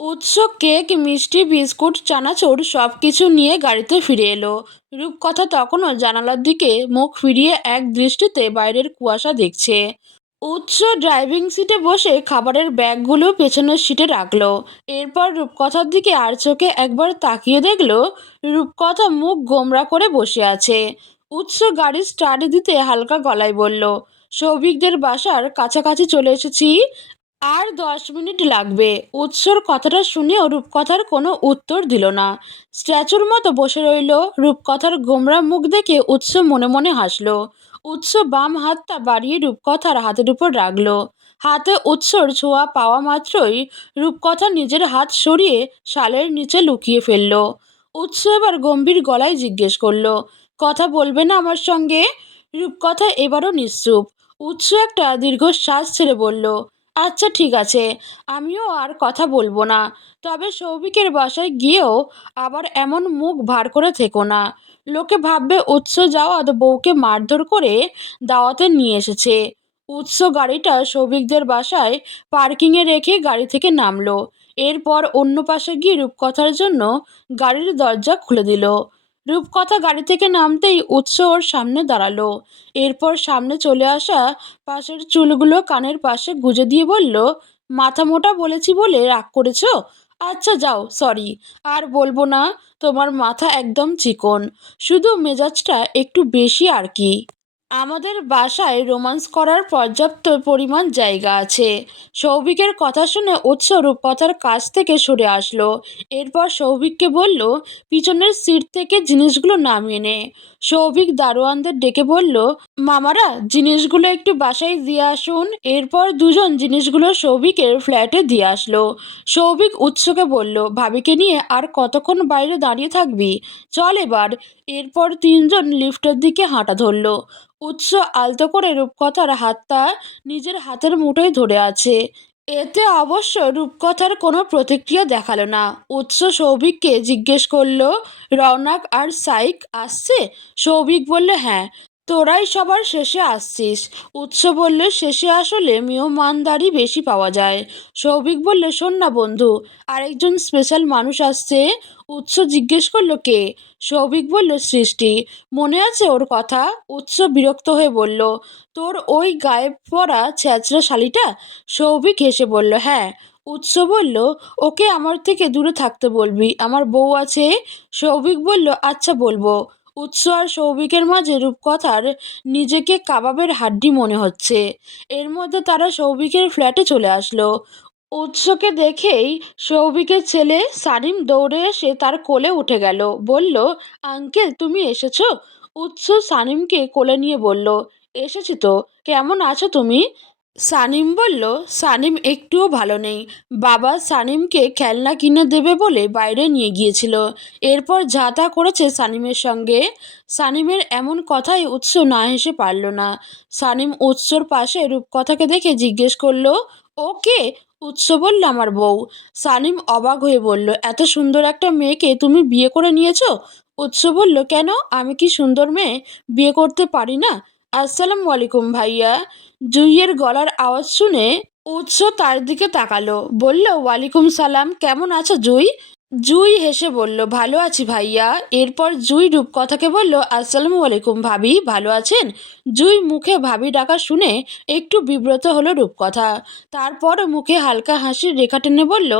উৎস কেক, মিষ্টি, বিস্কুট, চানাচুর সবকিছু নিয়ে গাড়িতে ফিরে এলো। রূপকথা তখনও জানালার দিকে মুখ ফিরিয়ে এক দৃষ্টিতে বাইরের কুয়াশা দেখছে। উৎস ড্রাইভিং সিটে বসে খাবারের ব্যাগগুলো পেছনের সিটে রাখলো। এরপর রূপকথার দিকে আর চোখে একবার তাকিয়ে দেখলো রূপকথা মুখ গোমড়া করে বসে আছে। উৎস গাড়ি স্টার্ট দিতে হালকা গলায় বলল, সৌভিকদের বাসার কাছাকাছি চলে এসেছি, আর 10 মিনিট লাগবে। উৎসর কথাটা শুনেও রূপকথার কোনো উত্তর দিল না। স্ট্যাচুর মতো বসে রইল। রূপকথার গোমরা মুখ দেখে উৎস মনে মনে হাসল। উৎস বাম হাতটা বাড়িয়ে রূপকথার হাতের উপর রাখল। হাতে উৎসর ছোঁয়া পাওয়া মাত্রই রূপকথা নিজের হাত সরিয়ে শালের নিচে লুকিয়ে ফেলল। উৎস এবার গম্ভীর গলায় জিজ্ঞেস করল, কথা বলবে না আমার সঙ্গে? রূপকথা এবারও নিশ্চুপ। উৎস একটা দীর্ঘশ্বাস ছেড়ে বলল, আচ্ছা ঠিক আছে, আমিও আর কথা বলবো না। তবে সৌভিকের বাসায় গিয়েও আবার এমন মুখ ভার করে থেকো না। লোকে ভাববে উৎস জাওয়াদ বউকে মারধর করে দাওয়াতে নিয়ে এসেছে। উৎস গাড়িটা সৌভিকদের বাসায় পার্কিংয়ে রেখে গাড়ি থেকে নামলো। এরপর অন্য পাশে গিয়ে রূপকথার জন্য গাড়ির দরজা খুলে দিল। রূপকথা গাড়ি থেকে নামতেই উৎস ওর সামনে দাঁড়ালো। এরপর সামনে চলে আসা পাশের চুলগুলো কানের পাশে গুজে দিয়ে বলল, মাথা মোটা বলেছি বলে রাগ করেছো? আচ্ছা যাও, সরি, আর বলবো না। তোমার মাথা একদম চিকন, শুধু মেজাজটা একটু বেশি আর কি। আমাদের বাসায় রোমান্স করার পর্যাপ্ত পরিমাণ জায়গা আছে। সৌভিকের কথা শুনে উৎস রূপকথার কাছ থেকে সরে আসলো। এরপর সৌভিককে বলল, পিছনের সিট থেকে জিনিসগুলো নামিয়ে নে। সৌভিক দারোয়ানদের ডেকে বলল, মামারা জিনিসগুলো একটু বাসায় দিয়ে আসুন। এরপর দুজন জিনিসগুলো সৌভিকের ফ্ল্যাটে দিয়ে আসলো। সৌভিক উৎসকে বলল, ভাবিকে নিয়ে আর কতক্ষণ বাইরে দাঁড়িয়ে থাকবি, চল এবার। এরপর তিনজন লিফটের দিকে হাঁটা ধরল। উৎস আলতো করে রূপকথার হাতটা নিজের হাতের মুঠোয় ধরে আছে। এতে অবশ্য রূপকথার কোনো প্রতিক্রিয়া দেখালো না। উৎস সৌভিককে জিজ্ঞেস করলো, রওনাক আর সাইক আসছে? সৌভিক বলল, হ্যাঁ। তোরাই সবার শেষে আসছিস। উৎস বলল, শেষে আসলে মেহমানদারি বেশি পাওয়া যায়। সৌভিক বলল, শোন না বন্ধু, আরেকজন স্পেশাল মানুষ আসছে। উৎস জিজ্ঞেস করলো, কে? সৌভিক বলল, সৃষ্টি। মনে আছে ওর কথা? উৎস বিরক্ত হয়ে বলল, তোর ওই গায়ে পরা ছ্যাঁচড়া শালিটা? সৌভিক হেসে বলল, হ্যাঁ। উৎস বলল, ওকে আমার থেকে দূরে থাকতে বলবি, আমার বউ আছে। সৌভিক বলল, আচ্ছা বলবো। উৎস আর সৌভিকের মাঝে রূপকথার নিজেকে কাবাবের হাড্ডি মনে হচ্ছে। এর মধ্যে তারা সৌভিকের ফ্ল্যাটে চলে আসলো। উৎসকে দেখেই সৌভিকের ছেলে সানিম দৌড়ে এসে তার কোলে উঠে গেল। বলল, আঙ্কেল তুমি এসেছো? উৎস সানিমকে কোলে নিয়ে বলল, এসেছি তো। কেমন আছো তুমি? সানিম বলল, সানিম একটুও ভালো নেই। বাবা সানিমকে খেলনা কিনে দেবে বলে বাইরে নিয়ে গিয়েছিল। এরপর যা তা করেছে সানিমের সঙ্গে। সানিমের এমন কথায় উৎস না হেসে পারল না। সানিম উৎসর পাশে রূপকথাকে দেখে জিজ্ঞেস করলো, ও কে? উৎস বলল, আমার বউ। সানিম অবাক হয়ে বলল, এত সুন্দর একটা মেয়েকে তুমি বিয়ে করে নিয়েছো? উৎস বলল, কেন, আমি কি সুন্দর মেয়ে বিয়ে করতে পারি না? আসসালামু আলাইকুম ভাইয়া। জুইয়ের গলার আওয়াজ শুনে উৎস তার দিকে তাকালো। বলল, ওয়ালাইকুম সালাম, কেমন আছো জুই? জুই হেসে বলল, ভালো আছি ভাইয়া। এরপর জুই রূপকথাকে বলল, আসসালামু আলাইকুম ভাবি, ভালো আছেন? জুই মুখে ভাবি ডাকা শুনে একটু বিব্রত হলো রূপকথা। তারপর মুখে হালকা হাসির রেখা টেনে বলল,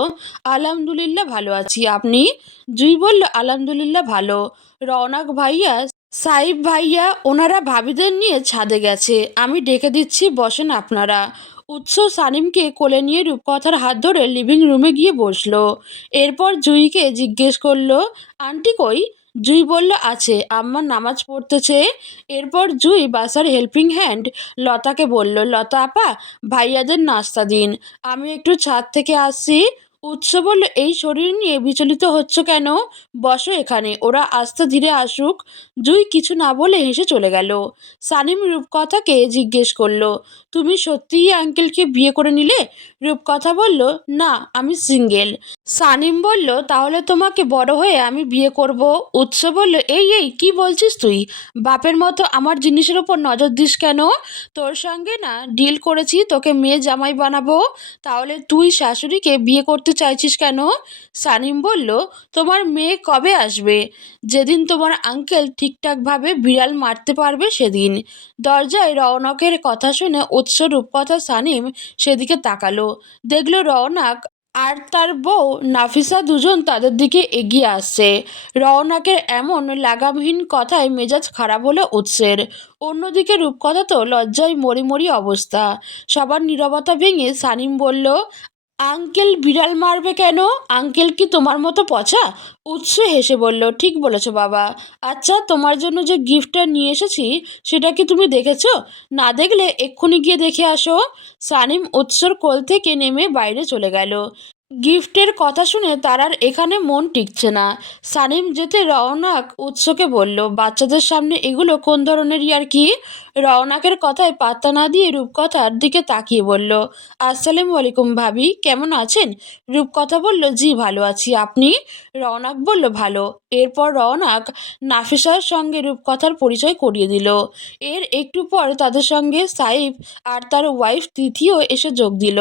আলহামদুলিল্লাহ ভালো আছি, আপনি? জুই বলল, আলহামদুলিল্লাহ ভালো। রওনাক ভাইয়া, সাইব ভাইয়া, ওনারা ভাবিদের নিয়ে ছাদে গেছে, আমি ডেকে দিচ্ছি, বসেন আপনারা। উৎস সানিমকে কোলে নিয়ে রূপকথার হাত ধরে লিভিং রুমে গিয়ে বসলো। এরপর জুইকে জিজ্ঞেস করলো, আন্টি কই? জুই বলল, আছে, আম্মা নামাজ পড়তেছে। এরপর জুই বাসার হেল্পিং হ্যান্ড লতাকে বলল, লতা আপা, ভাইয়াদের নাস্তা দিন, আমি একটু ছাদ থেকে আসছি। উৎস বলল, এই শরীর নিয়ে বিচলিত হচ্ছ কেন? বসো এখানে, ওরা আস্তে ধীরে আসুক। জুই কিছু না বলে হেসে চলে গেল। সানিম রূপকথাকে জিজ্ঞেস করলো, তুমি সত্যিই আঙ্কেলকে বিয়ে করে নিলে? রূপকথা বলল, না, আমি সিঙ্গেল। সানিম বলল, তাহলে তোমাকে বড় হয়ে আমি বিয়ে করব। উৎস বলল, এই এই কি বলছিস তুই? বাপের মতো আমার জিনিসের ওপর নজর দিস কেন? তোর সঙ্গে না ডিল করেছি তোকে মেয়ে জামাই বানাবো, তাহলে তুই শাশুড়িকে বিয়ে করতে চাইছিস কেন? সানিম বলল, তোমার মেয়ে কবে আসবে? যেদিন তোমার আঙ্কেল ঠিকঠাকভাবে বিড়াল মারতে পারবে সেদিন। দরজায় রওনকের কথা শুনে উৎস, রূপকথা, সানিম সেদিকে তাকালো। দেখলো রওনক আর তার বউ নাফিসা দুজন তাদের দিকে এগিয়ে আসছে। রওনকের এমন লাগামহীন কথায় মেজাজ খারাপ হলো উৎসের। অন্যদিকে রূপকথা তো লজ্জায় মরি মরি অবস্থা। সবার নীরবতা ভেঙে সানিম বলল, আঙ্কেল বিড়াল মারবে কেন? আঙ্কেল কি তোমার মতো পচা? উৎস হেসে বলল, ঠিক বলেছো বাবা। আচ্ছা, তোমার জন্য যে গিফটটা নিয়ে এসেছি সেটা কি তুমি দেখেছো? না দেখলে এক্ষুনি গিয়ে দেখে আসো। সানিম উৎসর কোল থেকে নেমে বাইরে চলে গেল। গিফটের কথা শুনে তার আর এখানে মন টিকছে না। সানিম যেতে রওনাক উৎসকে বলল, বাচ্চাদের সামনে এগুলো কোন ধরনের ইয়ার্কি? রওনাকের কথায় পাত্তা না দিয়ে রূপকথার দিকে তাকিয়ে বলল, আসসালামু আলাইকুম ভাবি, কেমন আছেন? রূপকথা বলল, জি ভালো আছি, আপনি? রওনাক বলল, ভালো। এরপর রওনাক নাফিসার সঙ্গে রূপকথার পরিচয় করিয়ে দিল। এর একটু পর তাদের সঙ্গে সাইফ আর তার ওয়াইফ তিথিও এসে যোগ দিল।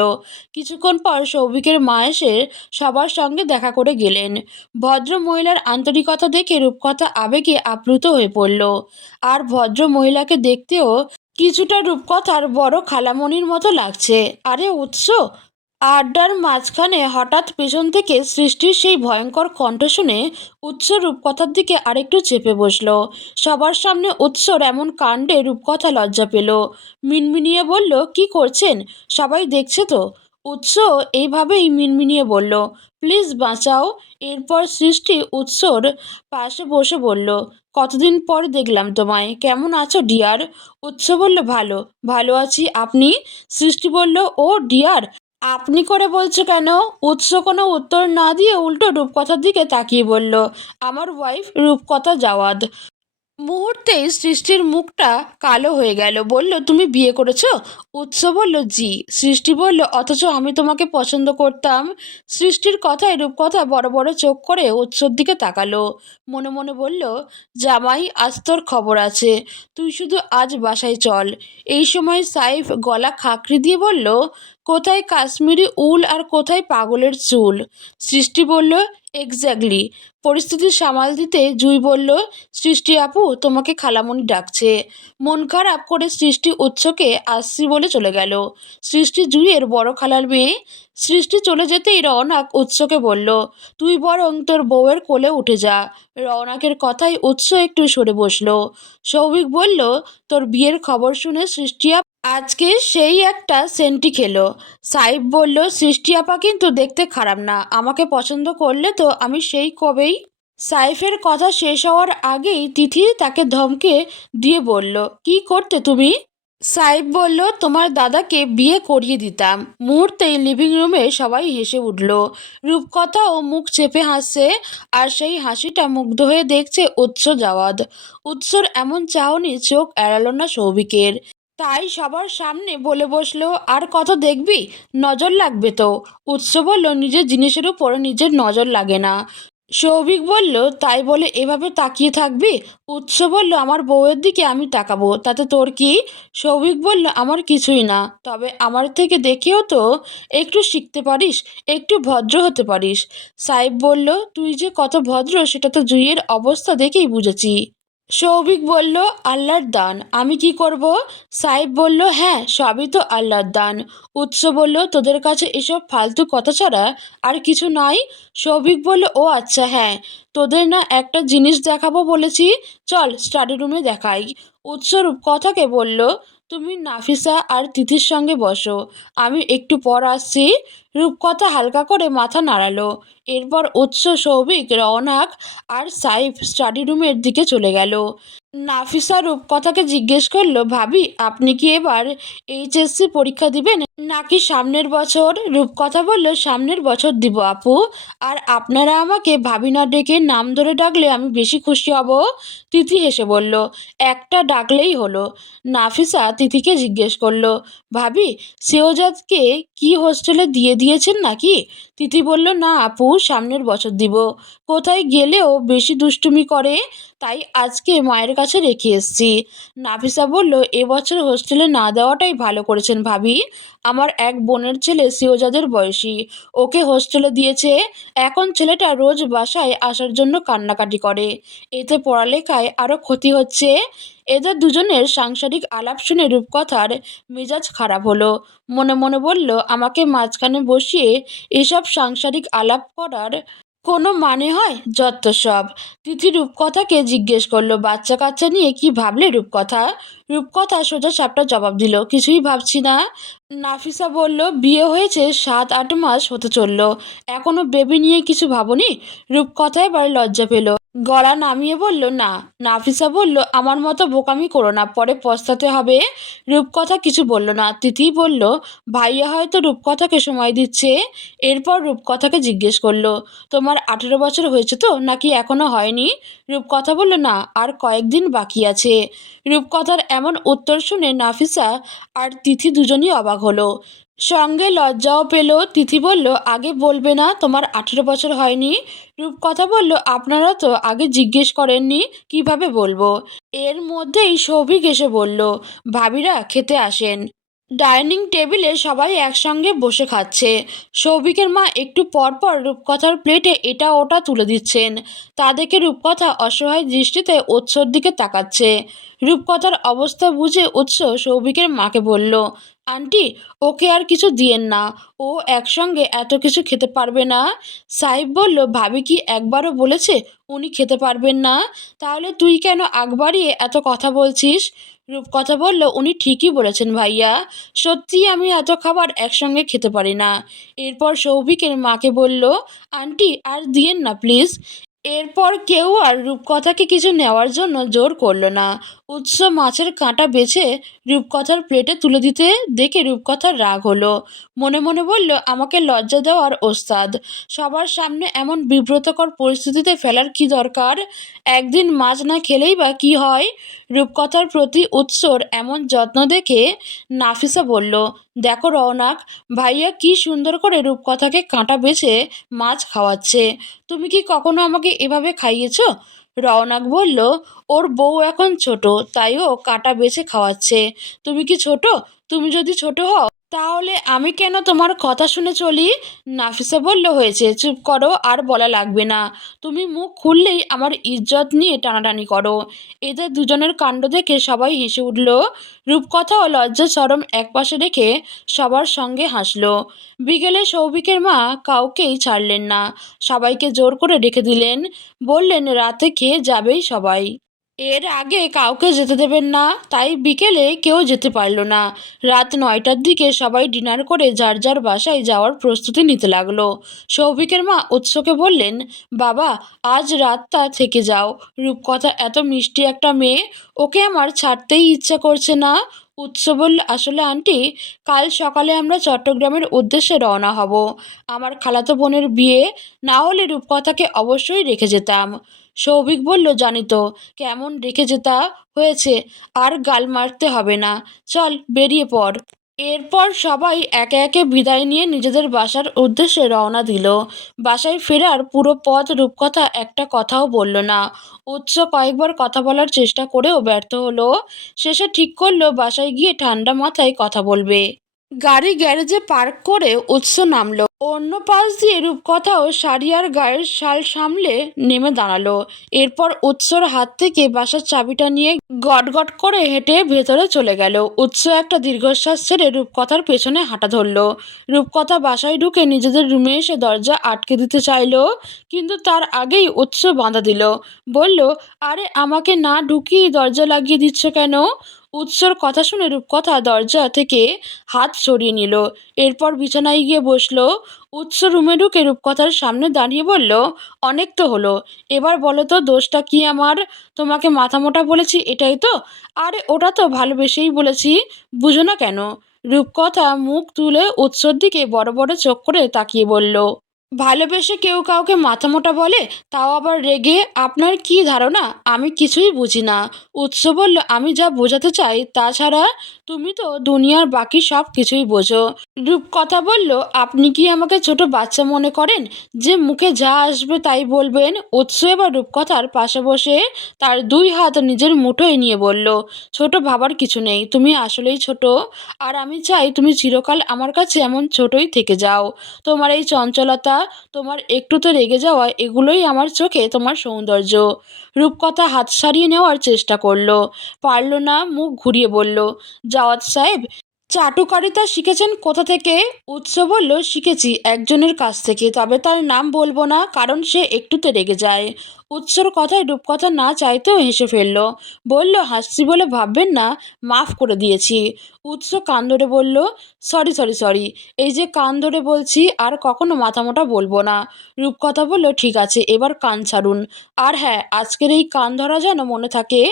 কিছুক্ষণ পর সৌভিকের মা এসে সবার সঙ্গে দেখা করে গেলেন। ভদ্র মহিলার আন্তরিকতা দেখে রূপকথা আবেগে আপ্লুত হয়ে পড়ল। আর ভদ্র মহিলাকে দেখতেও কিছুটা রূপকথার বড় খালামণির মতো লাগছে। আরে উৎস! আড্ডার মাঝখানে হঠাৎ পেছন থেকে সৃষ্টির সেই ভয়ঙ্কর কণ্ঠ শুনে উৎস রূপকথার দিকে আরেকটু চেপে বসল। সবার সামনে উৎসর এমন কাণ্ডে রূপকথা লজ্জা পেল। মিনমিনিয়ে বলল, কি করছেন? সবাই দেখছে তো। উৎস এইভাবেই মিনমিনিয়ে বলল, প্লিজ বাঁচাও। এরপর সৃষ্টি উৎসর পাশে বসে বলল, কতদিন পর দেখলাম তোমায়, কেমন আছো ডিয়ার? উৎস বলল, ভালো ভালো আছি, আপনি? সৃষ্টি বলল, ও ডিয়ার, আপনি করে বলছো কেন? উৎস কোনো উত্তর না দিয়ে উল্টো রূপকথার দিকে তাকিয়ে বলল, আমার ওয়াইফ রূপকথা জাওয়াদ। মুহূর্তেই সৃষ্টির মুখটা কালো হয়ে গেল। বলল, তুমি বিয়ে করেছো? উৎস বলল, জি। সৃষ্টি বলল, অথচ আমি তোমাকে পছন্দ করতাম। সৃষ্টির কথায় রূপকথা বড় বড় চোখ করে উৎসর দিকে তাকালো। মনে মনে বলল, জামাই, আজ তোর খবর আছে, তুই শুধু আজ বাসায় চল। এই সময় সাইফ গলা খাকড়ি দিয়ে বলল, কোথায় কাশ্মীরি উল আর কোথায় পাগলের চুল? সৃষ্টি বলল, এক্স্যাক্টলি। পরিস্থিতি সামাল দিতে জুই বলল, সৃষ্টি আপু, তোমাকে খালামণি ডাকছে। মন খারাপ করে সৃষ্টি উৎসকে আসছি বলে চলে গেল। সৃষ্টি জুইয়ের বড় খালার মেয়ে। সৃষ্টি চলে যেতেই রওনাক উৎসকে বলল, তুই বরং তোর বউয়ের কোলে উঠে যা। রওনাকের কথায় উৎস একটু সরে বসল। সৌভিক বলল, তোর বিয়ের খবর শুনে সৃষ্টি আজকে সেই একটা সেন্টি খেলো। সাইফ বলল, সৃষ্টি আপা কিন্তু দেখতে খারাপ না, আমাকে পছন্দ করলে তো আমি সেই কবেই। সাইফের কথা শেষ হওয়ার আগেই তিথি তাকে ধমকে দিয়ে বলল, কি করতে তুমি? সাইফ বলল, তোমার দাদাকে বিয়ে করিয়ে দিতাম। মুহূর্তেই লিভিং রুমে সবাই হেসে উঠল। রূপকথাও মুখ চেপে হাসছে, আর সেই হাসিটা মুগ্ধ হয়ে দেখছে উৎস জাওয়াদ। উৎসর এমন চাহনি চোখ এড়ালো না সৌভিকের। তাই সবার সামনে বলে বসলো, আর কত দেখবি, নজর লাগবে তো। উৎস বলল, নিজের জিনিসের উপর নিজের নজর লাগে না। সৌভিক বলল, তাই বলে এভাবে তাকিয়ে থাকবি? উৎস বলল, আমার বউয়ের দিকে আমি তাকাবো, তাতে তোর কি? সৌভিক বলল, আমার কিছুই না, তবে আমার থেকে দেখেও তো একটু শিখতে পারিস, একটু ভদ্র হতে পারিস। সাইফ বলল, তুই যে কত ভদ্র সেটা তো জুইয়ের অবস্থা দেখেই বুঝেছি। সৌভিক বলল, আল্লাহর দান, আমি কি করব? সাইফ বলল, হ্যাঁ, সবই তো আল্লাহর দান। উৎস বলল, তোদের কাছে এসব ফালতু কথা ছাড়া আর কিছু নাই? সৌভিক বলল, ও আচ্ছা হ্যাঁ, তোদের না একটা জিনিস দেখাবো বলেছি, চল স্টাডি রুমে দেখাই। উৎস রূপকথাকে বলল, তুমি নাফিসা আর তিথির সঙ্গে বসো, আমি একটু পর আসছি। রূপকথা হালকা করে মাথা নাড়ালো। এরপর উৎস, সৌভিক, রওনাক আর সাইফ স্টাডি রুমের দিকে চলে গেল। নাফিসা রূপকথাকে জিজ্ঞেস করলো, ভাবি, আপনি কি এবার এইচএসসি পরীক্ষা দিবেন নাকি সামনের বছর? রূপকথা বলল, সামনের বছর দিব আপু। আর আপনারা আমাকে ভাবি না ডেকে নাম ধরে ডাকলে আমি বেশি খুশি হব। তিথি হেসে বলল, একটা ডাকলেই হলো। নাফিসা তিথিকে জিজ্ঞেস করলো, ভাবি, সেওজাদকে কি হোস্টেলে দিয়ে দিয়েছেন নাকি? তিথি বলল, না আপু, সামনের বছর দিব। কোথায় গেলেও বেশি দুষ্টুমি করে, তাই আজকে মায়ের কাছে রেখে এসেছি। নাফিসা বলল, এবছর হোস্টেলে না দেওয়াটাই ভালো করেছেন ভাবি। আমার এক বোনের ছেলে সিওজাদের বয়সী, ওকে হোস্টেলে দিয়েছে। এখন ছেলেটা রোজ বাসায় আসার জন্য কান্নাকাটি করে, এতে পড়ালেখায় আরও ক্ষতি হচ্ছে। এদের দুজনের সাংসারিক আলাপ শুনে রূপকথার মেজাজ খারাপ হলো। মনে মনে বলল, আমাকে মাঝখানে বসিয়ে এসব সাংসারিক আলাপ করার কোনো মানে হয়? যত সব। তিথি রূপকথাকে জিজ্ঞেস করলো, বাচ্চা কাচ্চা নিয়ে কি ভাবলে রূপকথা? রূপকথা সোজা সাপটা জবাব দিল, কিছুই ভাবছি না। নাফিসা বলল, বিয়ে হয়েছে 7-8 মাস হতে চললো, এখনো বেবি নিয়ে কিছু ভাবনি? রূপকথা এবার লজ্জা পেল, গলা নামিয়ে বলল, না। নাফিসা বলল, আমার মতো বোকামি করো না, পরে পস্তাতে হবে। রূপকথা কিছু বলল না। তিথি বলল, ভাইয়া হয়তো রূপকথাকে সময় দিচ্ছে। এরপর রূপকথাকে জিজ্ঞেস করলো, তোমার 18 বছর হয়েছে তো, নাকি এখনো হয়নি? রূপকথা বলল, না, আর কয়েকদিন বাকি আছে। রূপকথার এমন উত্তর শুনে নাফিসা আর তিথি দুজনই অবাক হলো, সঙ্গে লজ্জাও পেল। তিথি বলল, আগে বলবে না তোমার 18 বছর হয়নি? রূপকথা বলল, আপনারা তো আগে জিজ্ঞেস করেননি, কিভাবে বলবো? এর মধ্যেই সৌভিক এসে বলল, ভাবিরা খেতে আসেন। ডাইনিং টেবিলে সবাই একসঙ্গে বসে খাচ্ছে। সৌভিকের মা একটু পর পর রূপকথার প্লেটে এটা ওটা তুলে দিচ্ছেন। তা দেখে রূপকথা অসহায় দৃষ্টিতে উৎসর দিকে তাকাচ্ছে। রূপকথার অবস্থা বুঝে উৎস সৌভিকের মাকে বলল, আন্টি, ওকে আর কিছু দিয়েন না, ও একসঙ্গে এত কিছু খেতে পারবে না। সাহেব বলল, ভাবি কি একবারও বলেছে উনি খেতে পারবেন না? তাহলে তুই কেন আগ বাড়িয়ে এত কথা বলছিস? রূপকথা বলল, উনি ঠিকই বলেছেন ভাইয়া, সত্যিই আমি এত খাবার একসঙ্গে খেতে পারি না। এরপর সৌভিকের মাকে বলল, আন্টি আর দিয়েন না প্লিজ। এরপর কেউ আর রূপকথাকে কিছু নেওয়ার জন্য জোর করল না। উৎস মাছের কাঁটা বেছে রূপকথার প্লেটে তুলে দিতে দেখে রূপকথার রাগ হলো। মনে মনে বলল, আমাকে লজ্জা দেওয়ার ওস্তাদ, সবার সামনে এমন বিব্রতকর পরিস্থিতিতে ফেলার কি দরকার? একদিন মাছ না খেলেই বা কি হয়? রূপকথার প্রতি উৎসর এমন যত্ন দেখে নাফিসা বলল, দেখো রওনাক, ভাইয়া কি সুন্দর করে রূপকথাকে কাঁটা বেছে মাছ খাওয়াচ্ছে, তুমি কি কখনো আমাকে এভাবে খাইয়েছো? রওনাক বলল, ওর বউ এখন ছোট, তাই ও কাঁটা বেছে খাওয়াচ্ছে। তুমি কি ছোট? তুমি যদি ছোট হও তাহলে আমি কেন তোমার কথা শুনে চলি? নাফিসা বলল, হয়েছে, চুপ করো, আর বলা লাগবে না। তুমি মুখ খুললেই আমার ইজ্জত নিয়ে টানাটানি করো। এদের দুজনের কাণ্ড দেখে সবাই হেসে উঠল। রূপকথা ও লজ্জা শরম একপাশে রেখে সবার সঙ্গে হাসলো। বিকেলে সৌভিকের মা কাউকেই ছাড়লেন না, সবাইকে জোর করে রেখে দিলেন। বললেন, রাতে খেয়ে যাবেই সবাই, এর আগে কাউকে যেতে দেবেন না। তাই বিকেলে কেউ যেতে পারল না। রাত 9টার দিকে সবাই ডিনার করে যার যার বাসায় যাওয়ার প্রস্তুতি নিতে লাগলো। সৌভিকের মা উৎসকে বললেন, বাবা, আজ রাতটা থেকে যাও। রূপকথা এত মিষ্টি একটা মেয়ে, ওকে আমার ছাড়তেই ইচ্ছা করছে না। উৎস বলল, আসলে আন্টি, কাল সকালে আমরা চট্টগ্রামের উদ্দেশ্যে রওনা হব। আমার খালাতো বোনের বিয়ে, না হলে রূপকথাকে অবশ্যই রেখে যেতাম। সৌভিক বলল, জানি তো, কেমন রেখে যেতা হয়েছে, আর গাল মারতে হবে না, চল বেরিয়ে পড়। এরপর সবাই একে একে বিদায় নিয়ে নিজেদের বাসার উদ্দেশ্যে রওনা দিল। বাসায় ফেরার পুরো পথ রূপকথা একটা কথাও বলল না। উৎস কয়েকবার কথা বলার চেষ্টা করেও ব্যর্থ হলো। শেষে ঠিক করলো বাসায় গিয়ে ঠান্ডা মাথায় কথা বলবে। গাড়ি গ্যারেজে পার্ক করে উৎস নামলো। অন্য পাশ দিয়ে রূপকথাও শাড়ি আর গায়ের শাল সামলে নেমে দাঁড়ালো। এরপর উৎসর হাত থেকে বাসার চাবিটা নিয়ে গটগট করে হেঁটে ভেতরে চলে গেল। উৎস একটা দীর্ঘশ্বাস ছেড়ে রূপকথার পেছনে হাঁটা ধরল। রূপকথা বাসায় ঢুকে নিজেদের রুমে এসে দরজা আটকে দিতে চাইলো, কিন্তু তার আগেই উৎস বাধা দিল। বলল, আরে আমাকে না ঢুকিয়ে দরজা লাগিয়ে দিচ্ছ কেন? উৎসর কথা শুনে রূপকথা দরজা থেকে হাত সরিয়ে নিল। এরপর বিছানায় গিয়ে বসলো। উৎস রুমে ঢুকে রূপকথার সামনে দাঁড়িয়ে বলল, অনেক তো হলো, এবার বলো তো দোষটা কি আমার? তোমাকে মাথা মোটা বলেছি এটাই তো? আরে ওটা তো ভালোবেসেই বলেছি, বুঝো না কেন? রূপকথা মুখ তুলে উৎসর দিকে বড় বড় চোখ করে তাকিয়ে বলল, ভালোবেসে কেউ কাউকে মাথামোটা বলে, তাও আবার রেগে? আপনার কি ধারণা আমি কিছুই বুঝি না? উৎস বলল, আমি যা বোঝাতে চাই তাছাড়া তুমি তো দুনিয়ার বাকি সব কিছুই বোঝো। রূপকথা বলল, আপনি কি আমাকে ছোট বাচ্চা মনে করেন যে মুখে যা আসবে তাই বলবেন? উৎস এবার রূপকথার পাশে বসে তার দুই হাত নিজের মুঠোয় নিয়ে বলল, ছোট ভাবার কিছু নেই, তুমি আসলেই ছোট। আর আমি চাই তুমি চিরকাল আমার কাছে এমন ছোটই থেকে যাও। তোমার এই চঞ্চলতা, তোমার একটুতে রেগে যাওয়া, এগুলোই আমার চোখে তোমার সৌন্দর্য। রূপকথা হাত সারিয়ে নেওয়ার চেষ্টা করল, পারল না, মুখ ঘুরিয়ে বলল, জাওয়াত সাহেব, চাটুকারিতা শিখেছেন কোথা থেকে? উৎস বলল, শিখেছি একজনের কাছ থেকে, তবে তার নাম বলবো না, কারণ সে একটুতে রেগে যায়। উৎসর কথায় রূপকথা না চাইতেও হেসে ফেলল, বলল, হাসছি বলে ভাববেন না, মাফ করে দিয়েছি। উৎস কান ধরে বলল, সরি সরি সরি, এই যে কান ধরে বলছি, আর কখনো মাথামোটা বলবো না। রূপকথা বলল, ঠিক আছে, এবার কান ছাড়ুন। আর হ্যাঁ, আজকের এই কান ধরা যেন মনে থাকে।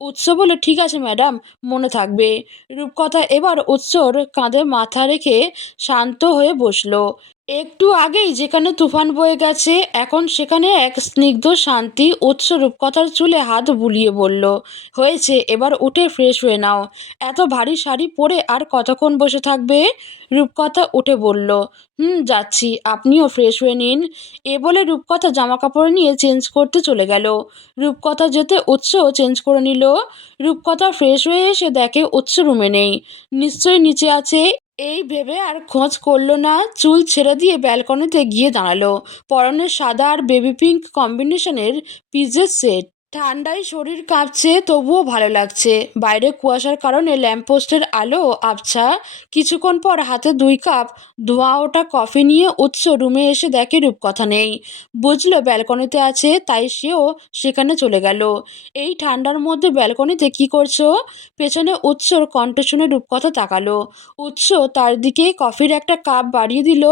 উৎস বলল, ঠিক আছে ম্যাডাম, মনে থাকবে। রূপকথা এবার উৎসর কাঁধে মাথা রেখে শান্ত হয়ে বসল। একটু আগেই যেখানে তুফান বয়ে গেছে, এখন সেখানে এক স্নিগ্ধ শান্তি। উৎস রূপকথার চুলে হাত বুলিয়ে বলল, হয়েছে, এবার উঠে ফ্রেশ হয়ে নাও। এত ভারী শাড়ি পরে আর কতক্ষণ বসে থাকবে? রূপকথা উঠে বলল, যাচ্ছি, আপনিও ফ্রেশ হয়ে নিন। এ বলে রূপকথা জামাকাপড় নিয়ে চেঞ্জ করতে চলে গেল। রূপকথা যেতে উৎসও চেঞ্জ করে নিল। রূপকথা ফ্রেশ হয়ে এসে দেখে উৎস রুমে নেই, নিশ্চয়ই নিচে আছে। এই ভেবে আর খোঁজ করল না, চুল ছেড়ে দিয়ে ব্যালকনিতে গিয়ে দাঁড়ালো। পরনে সাদা আর বেবি পিঙ্ক কম্বিনেশনের পিজের সেট। ঠান্ডায় শরীর কাঁপছে, তবুও ভালো লাগছে। বাইরে কুয়াশার কারণে ল্যাম্পপোস্টের আলো আবছা। কিছুক্ষণ পর হাতে 2 কাপ ধোঁয়া ওঠা কফি নিয়ে উৎস রুমে এসে দেখে রূপকথা নেই। বুঝলো ব্যালকনিতে আছে, তাই সেও সেখানে চলে গেল। এই ঠান্ডার মধ্যে ব্যালকনিতে কি করছো? পেছনে উৎসর কণ্ঠ শুনে রূপকথা তাকালো। উৎস তার দিকে কফির একটা কাপ বাড়িয়ে দিল।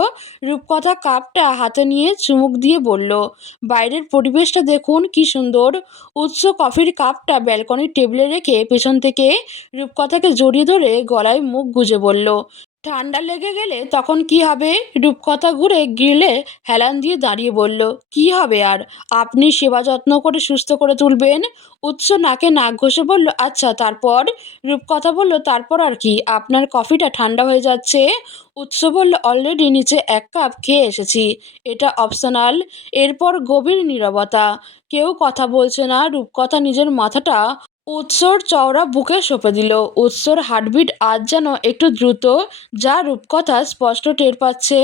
রূপকথা কাপটা হাতে নিয়ে চুমুক দিয়ে বলল, বাইরের পরিবেশটা দেখুন কি সুন্দর। উৎস কফির কাপটা ব্যালকনির টেবিলে রেখে পেছন থেকে রূপকথাকে জড়িয়ে ধরে গলায় মুখ গুজে বলল, ঠান্ডা লেগে গেলে তখন কি হবে? রূপকথা ঘুরে গ্রিলে হেলান দিয়ে দাঁড়িয়ে বলল, কি হবে আর, আপনি সেবা যত্ন করে সুস্থ করে তুলবেন। উৎস নাকে নাক ঘষে বলল, আচ্ছা তারপর? রূপকথা বলল, তারপর আর কি, আপনার কফিটা ঠান্ডা হয়ে যাচ্ছে। উৎস বলল, অলরেডি নিচে 1 কাপ খেয়ে এসেছি, এটা অপশনাল। এরপর গভীর নীরবতা, কেউ কথা বলছে না। রূপকথা নিজের মাথাটা উৎসর চওড়া বুকে সঁপে দিল। উৎসর হার্টবিট আজ যেন একটু দ্রুত, যা রূপকথা স্পষ্ট টের পাচ্ছে।